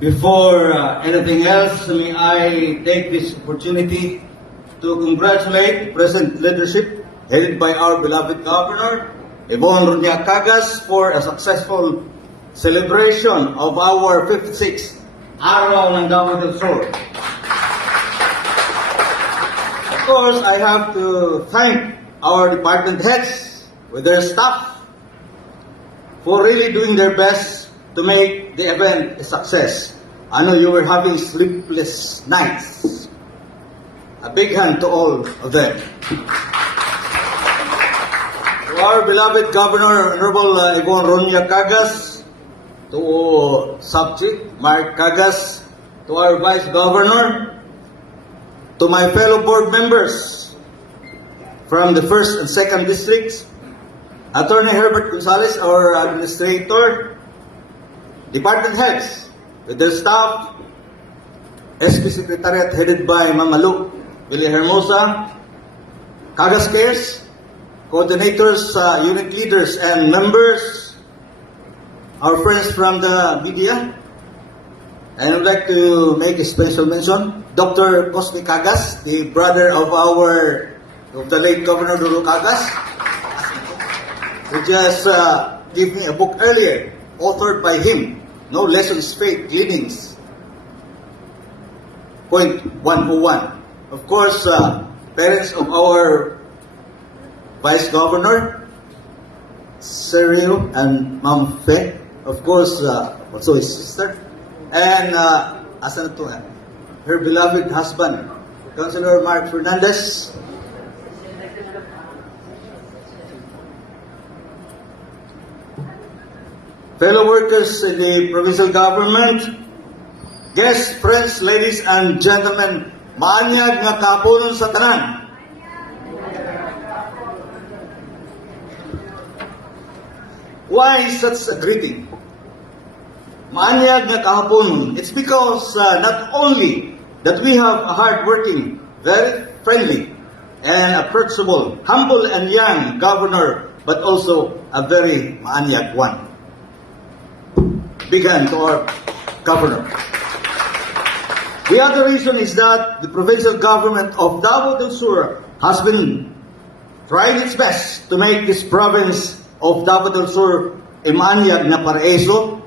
Before anything else, may I take this opportunity to congratulate present leadership headed by our beloved Governor, Yvonne Cagas, for a successful celebration of our 56th Araw ng Davao del Sur. Of course, I have to thank our department heads with their staff for really doing their best to make the event a success. I know you were having sleepless nights. A big hand to all of them. To our beloved Governor, Honorable Yvonne Cagas, to Subchief Mark Cagas, to our Vice Governor, to my fellow board members from the 1st and 2nd districts, Attorney Herbert Gonzalez, our administrator, department heads with their staff, SP Secretariat headed by Mama Luke Villahermosa, Cagas Cares, coordinators, unit leaders, and members, our friends from the media. And I would like to make a special mention, Dr. Cosme Cagas, the brother of the late Governor Duro Cagas, who just gave me a book earlier, authored by him, No Lessons, Faith, Gleanings, Point 101. Of course, parents of our Vice Governor, Sergio and Ma'am Fe, of course, also his sister, and asan ito, her beloved husband, Councilor Mark Fernandez. Fellow workers in the provincial government, guests, friends, ladies and gentlemen, maanyag nga kapunon sa tanan. Why such a greeting? Maanyag nga kahaponon. It's because not only that we have a hard-working, very friendly, and approachable, humble and young governor, but also a very maanyag one. Big hand to our governor. The other reason is that the provincial government of Davao del Sur has been trying its best to make this province of Davao del Sur a maanyag na paraiso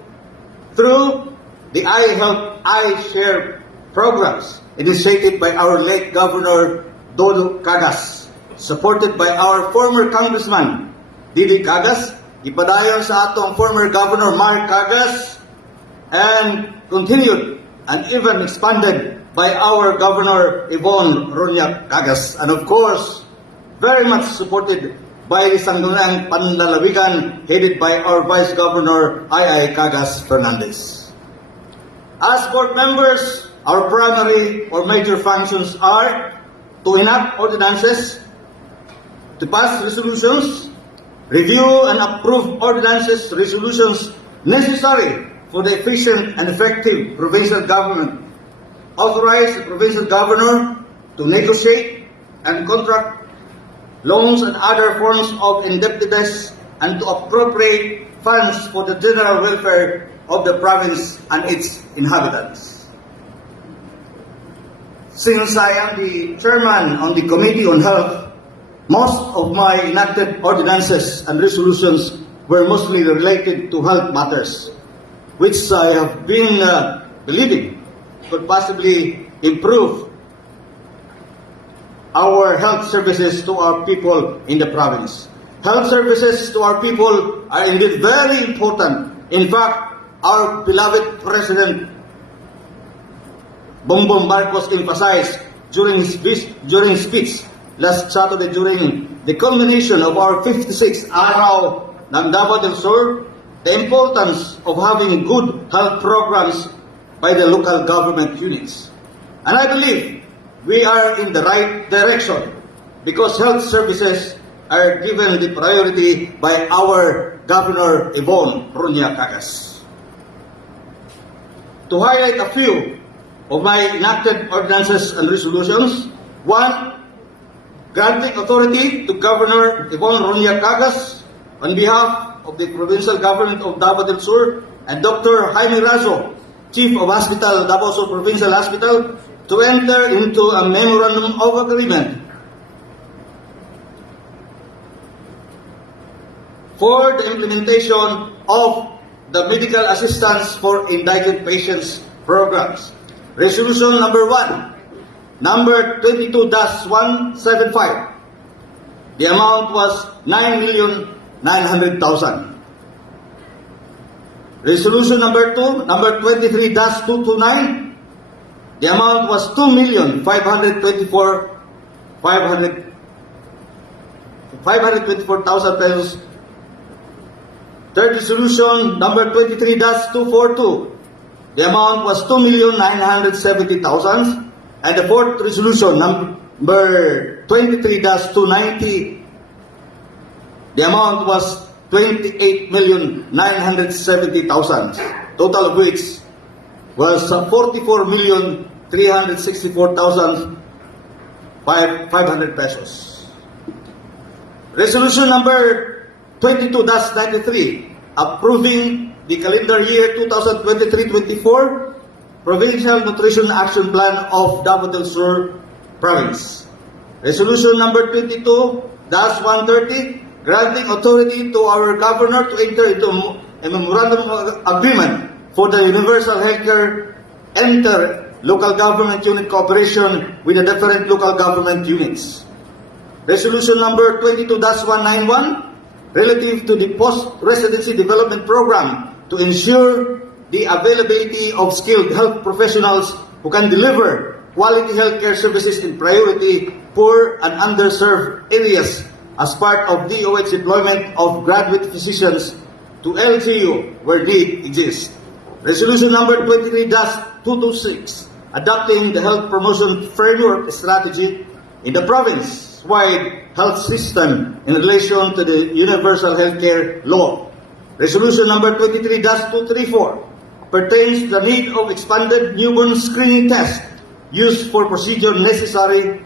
through the I Help, I Share programs initiated by our late Governor Dodo Cagas, supported by our former Congressman Didi Cagas, ipadayon sa atong former Governor Mark Cagas, and continued and even expanded by our Governor Yvonne Cagas, and of course, very much supported by the Sangguniang Panlalawigan headed by our Vice Governor I Cagas Fernandez. As board members, our primary or major functions are to enact ordinances, to pass resolutions, review and approve ordinances, resolutions necessary for the efficient and effective provincial government, authorize the provincial governor to negotiate and contract loans and other forms of indebtedness, and to appropriate funds for the general welfare of the province and its inhabitants. Since I am the chairman on the Committee on Health, most of my enacted ordinances and resolutions were mostly related to health matters, which I have been believing could possibly improve our health services to our people in the province. Health services to our people are indeed very important. In fact, our beloved President Bongbong Marcos emphasized during his speech last Saturday during the culmination of our 56th Araw ng Davao del Sur, the importance of having good health programs by the local government units. And I believe we are in the right direction because health services are given the priority by our Governor Yvonne Cagas. To highlight a few of my enacted ordinances and resolutions, one, granting authority to Governor Yvonne Cagas on behalf of the provincial government of Davao del Sur and Dr. Jaime Razo Chief of Hospital, Davao Sur Provincial Hospital, to enter into a memorandum of agreement for the implementation of the medical assistance for indigent patients programs. Resolution number 1, number 22-175. The amount was 9,900,000. Resolution number 2, number 23-229. The amount was 2,524,000 pesos. Third resolution, number 23-242. The amount was 2,970,000. And the fourth resolution, number 23-290. The amount was 28,970,000. Total of which was 44,364,500 pesos. Resolution number 22-93, approving the calendar year 2023-24 Provincial Nutrition Action Plan of Davao del Sur Province. Resolution number 22-130, granting authority to our governor to enter into a memorandum of agreement for the universal healthcare local government unit cooperation with the different local government units. Resolution number 22-191, relative to the post-residency development program to ensure the availability of skilled health professionals who can deliver quality healthcare services in priority, poor and underserved areas as part of DOH deployment of graduate physicians to LGU where need exists. Resolution number 23-226, adopting the health promotion framework strategy in the province-wide health system in relation to the Universal Healthcare Law. Resolution number 23-234 pertains to the need of expanded newborn screening test used for procedure necessary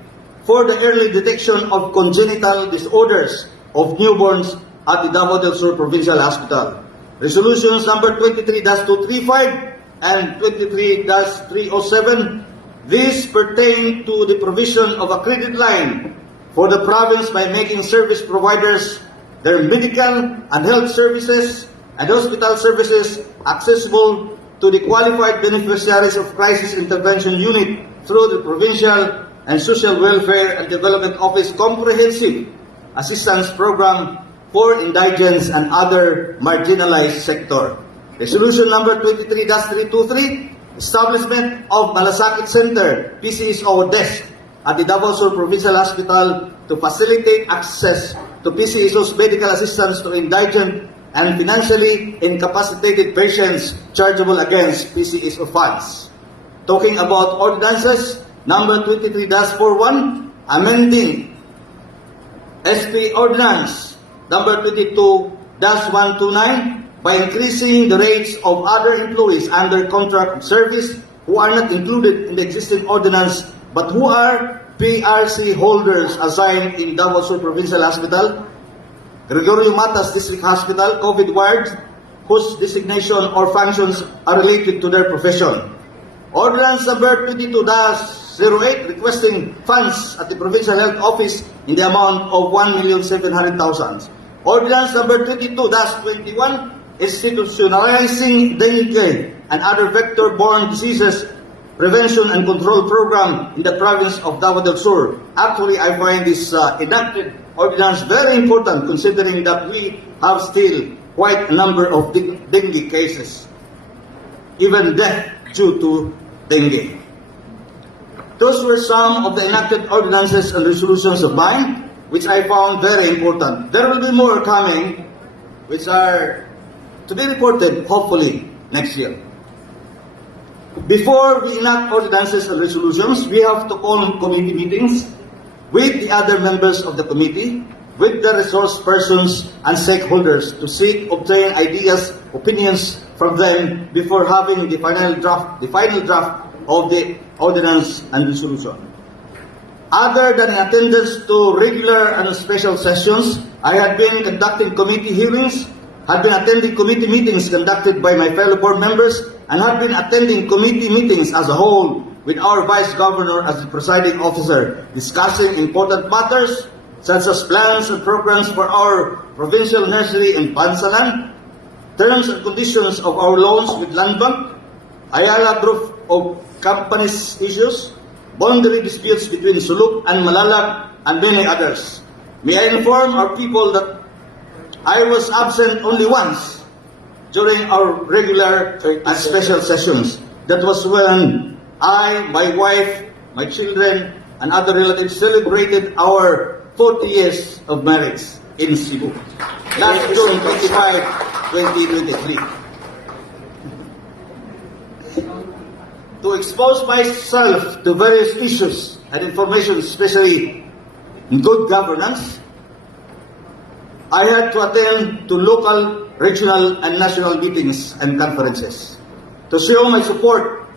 for the early detection of congenital disorders of newborns at the Davao del Sur Provincial Hospital. Resolutions number 23-235 and 23-307, these pertain to the provision of a credit line for the province by making service providers their medical and health services and hospital services accessible to the qualified beneficiaries of Crisis Intervention Unit through the Provincial and Social Welfare and Development Office Comprehensive Assistance Program for indigents and other marginalized sector. Resolution number 23-323, establishment of Malasakit Center, PCSO desk at the Davao Sur Provincial Hospital to facilitate access to PCSO's medical assistance to indigent and financially incapacitated patients chargeable against PCSO funds. Talking about ordinances, number 23-41, amending SP Ordinance number 22-129 by increasing the rates of other employees under contract of service who are not included in the existing ordinance but who are PRC holders assigned in Davao Sur Provincial Hospital, Gregorio Matas District Hospital, COVID ward, whose designation or functions are related to their profession. Ordinance number 22-08, requesting funds at the Provincial Health Office in the amount of 1,700,000. Ordinance number 22-21, institutionalizing dengue and other vector-borne diseases prevention and control program in the province of Davao del Sur. Actually, I find this enacted ordinance very important considering that we have still quite a number of dengue cases, even death due to dengue. Those were some of the enacted ordinances and resolutions of mine, which I found very important. There will be more coming, which are to be reported, hopefully, next year. Before we enact ordinances and resolutions, we have to call committee meetings with the other members of the committee, with the resource persons and stakeholders to seek, obtain ideas, opinions from them before having the final draft of the ordinance and resolution. Other than attendance to regular and special sessions, I had been conducting committee hearings, have been attending committee meetings conducted by my fellow board members and have been attending committee meetings as a whole with our Vice Governor as the presiding officer, discussing important matters such as plans and programs for our provincial nursery in Bansalan, terms and conditions of our loans with Land Bank, Ayala Group of Companies issues, boundary disputes between Suluk and Malalag, and many others. May I inform our people that I was absent only once during our regular and special sessions. That was when I, my wife, my children, and other relatives celebrated our 40 years of marriage in Cebu. Last June 25, 2023. To expose myself to various issues and information, especially in good governance, I had to attend to local, regional, and national meetings and conferences to show my support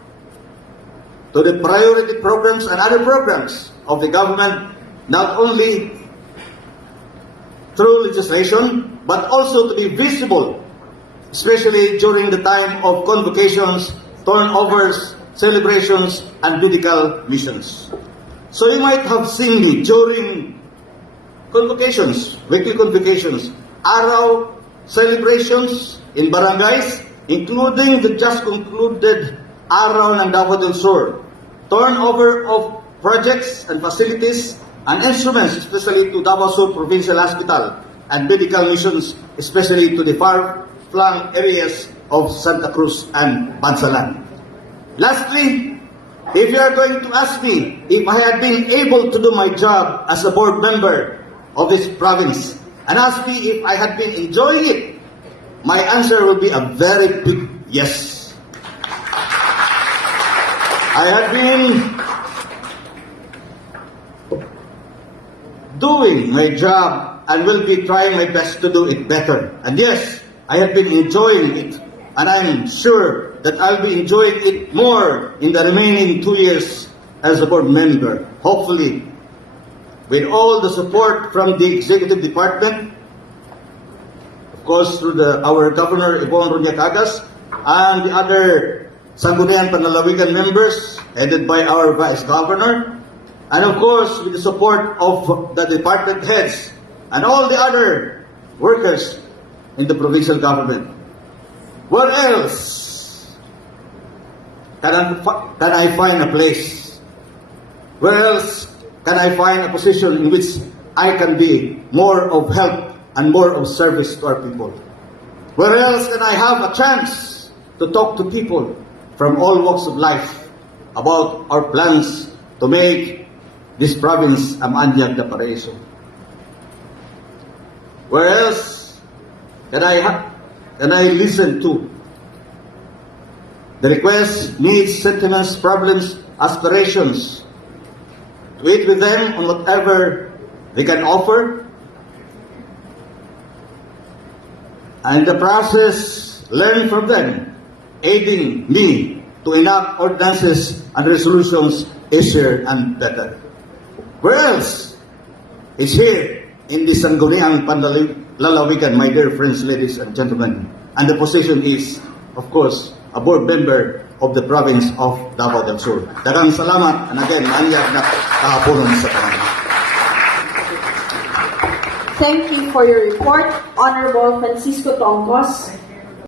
to the priority programs and other programs of the government, not only through legislation, but also to be visible, especially during the time of convocations, turnovers, celebrations, and medical missions. So you might have seen me during convocations, weekly convocations, araw celebrations in barangays, including the just concluded araw ng Davao del Sur, turnover of projects and facilities and instruments, especially to Davao Sur Provincial Hospital, and medical missions, especially to the far-flung areas of Santa Cruz and Bansalan. Lastly, if you are going to ask me if I had been able to do my job as a board member of this province, and ask me if I had been enjoying it, my answer will be a very big yes. I had been doing my job and will be trying my best to do it better. And yes, I have been enjoying it, and I'm sure that I'll be enjoying it more in the remaining 2 years as a board member. Hopefully, with all the support from the executive department, of course through our Governor Yvonne Runya-Cagas and the other Sangguniang Panlalawigan members headed by our Vice Governor, and of course with the support of the department heads and all the other workers in the provincial government. Where else can I find a place? Where else can I find a position in which I can be more of help and more of service to our people? Where else can I have a chance to talk to people from all walks of life about our plans to make this province a Ka-Anyag na paraíso? Where else can I listen to the requests, needs, sentiments, problems, aspirations, to eat with them on whatever they can offer, and in the process, learn from them, aiding me to enact ordinances and resolutions easier and better. Where else is here in the Sangguniang Panlalawigan, my dear friends, ladies and gentlemen? And the position is, of course, a board member of the province of Davao del Sur. Daghang salamat, and again, Ka-Anyag na kahaponon sa tanan. Thank you for your report, Honorable Francisco Tongcos.